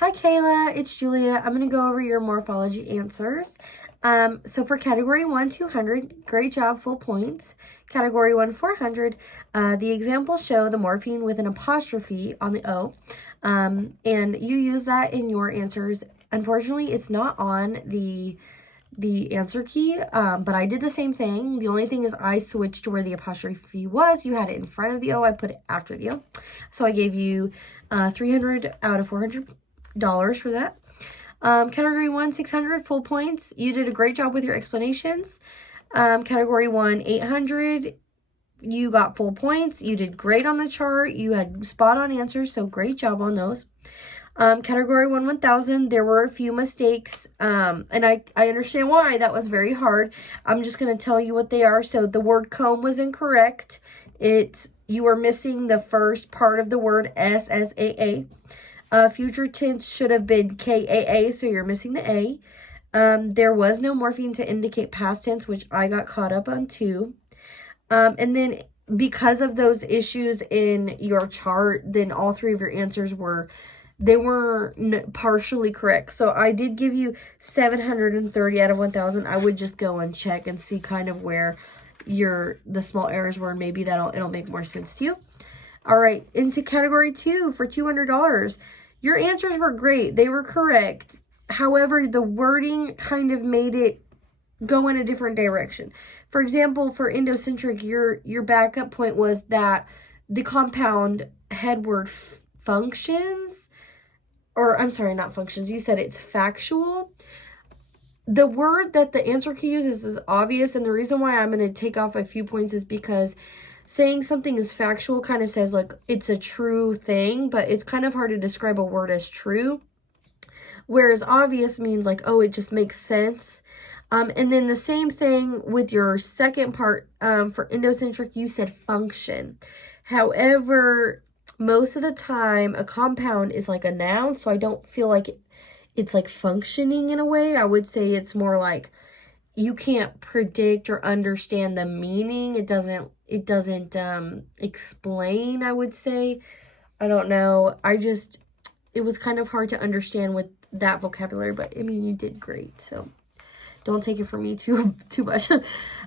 Hi Kayla, it's Julia. I'm going to go over your morphology answers. So for category 1, 200, great job, full points. Category 1, 400, the examples show the morpheme with an apostrophe on the O. And you use that in your answers. Unfortunately, it's not on the answer key, but I did the same thing. The only thing is I switched to where the apostrophe was. You had it in front of the O. I put it after the O. So I gave you 300 out of 400 for that. Category 1, 600, full points. You did a great job with your explanations. Category 1, 800, you got full points. You did great on the chart. You had spot on answers, so great job on those. Category 1, 1000, there were a few mistakes, and I understand why. That was very hard. I'm just going to tell you what they are. So the word comb was incorrect. You were missing the first part of the word SSAA. Future tense should have been KAA, so you're missing the A. There was no morpheme to indicate past tense, which I got caught up on too. And then because of those issues in your chart, then all three of your answers were partially correct. So I did give you 730 out of 1000. I would just go and check and see kind of where the small errors were, and maybe it'll make more sense to you. All right, into category 2 for $200. Your answers were great. They were correct. However, the wording kind of made it go in a different direction. For example, for endocentric, your backup point was that the compound head word functions, or I'm sorry, not functions. You said it's factual. The word that the answer key uses is obvious, and the reason why I'm going to take off a few points is because saying something is factual kind of says like it's a true thing, but it's kind of hard to describe a word as true. Whereas obvious means like, oh, it just makes sense. And then the same thing with your second part, for endocentric, you said function. However, most of the time a compound is like a noun, so I don't feel like it's like functioning in a way. I would say it's more like you can't predict or understand the meaning. It doesn't explain, I would say. I don't know. It was kind of hard to understand with that vocabulary, but I mean, you did great. So don't take it from me too much.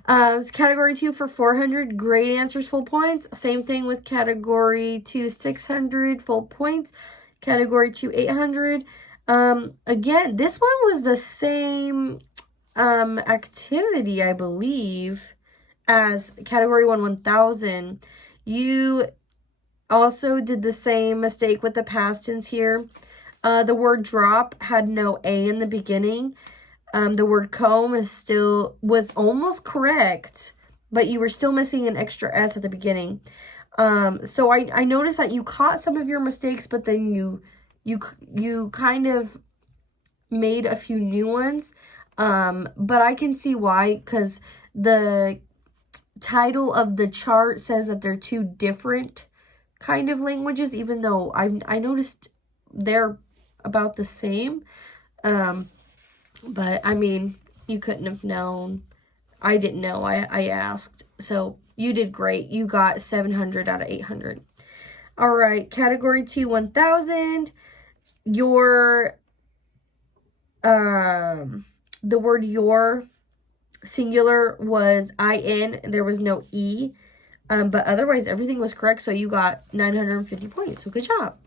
It's category 2 for 400, great answers, full points. Same thing with category 2, 600, full points. Category 2, 800. Again, this one was the same activity, I believe, as category 1, 1000. You also did the same mistake with the past tense here. The word drop had no A in the beginning. The word comb was almost correct, but you were still missing an extra S at the beginning. So I noticed that you caught some of your mistakes, but then you kind of made a few new ones. But I can see why, because the title of the chart says that they're two different kind of languages, even though I noticed they're about the same. But I mean, you couldn't have known. I didn't know. I asked. So you did great. You got 700 out of 800. All right, category 2, 1000. Your the word your singular was IN. There was no E. But otherwise everything was correct, so you got 950 points. So good job.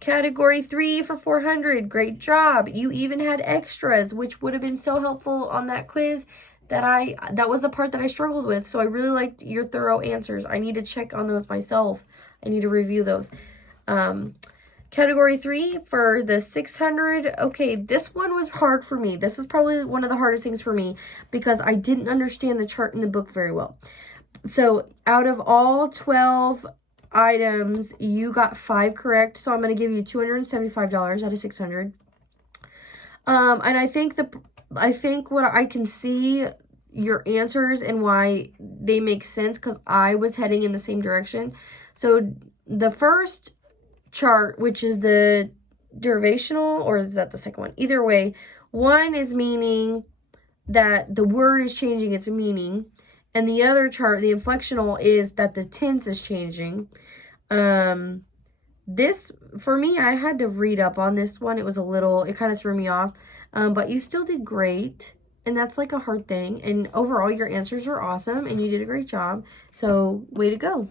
Category 3 for 400. Great job. You even had extras, which would have been so helpful on that quiz that was the part that I struggled with. So I really liked your thorough answers. I need to check on those myself. I need to review those. Category 3 for the 600. Okay, this one was hard for me. This was probably one of the hardest things for me because I didn't understand the chart in the book very well. So out of all 12 items, you got 5 correct, so I'm going to give you $275 out of 600. And I think what I can see your answers and why they make sense, because I was heading in the same direction. So the first chart, which is the derivational, or is that the second one? Either way, one is meaning that the word is changing its meaning. And the other chart, the inflectional, is that the tense is changing. This, for me, I had to read up on this one. It was it kind of threw me off. But you still did great. And that's like a hard thing. And overall, your answers are awesome and you did a great job. So, way to go.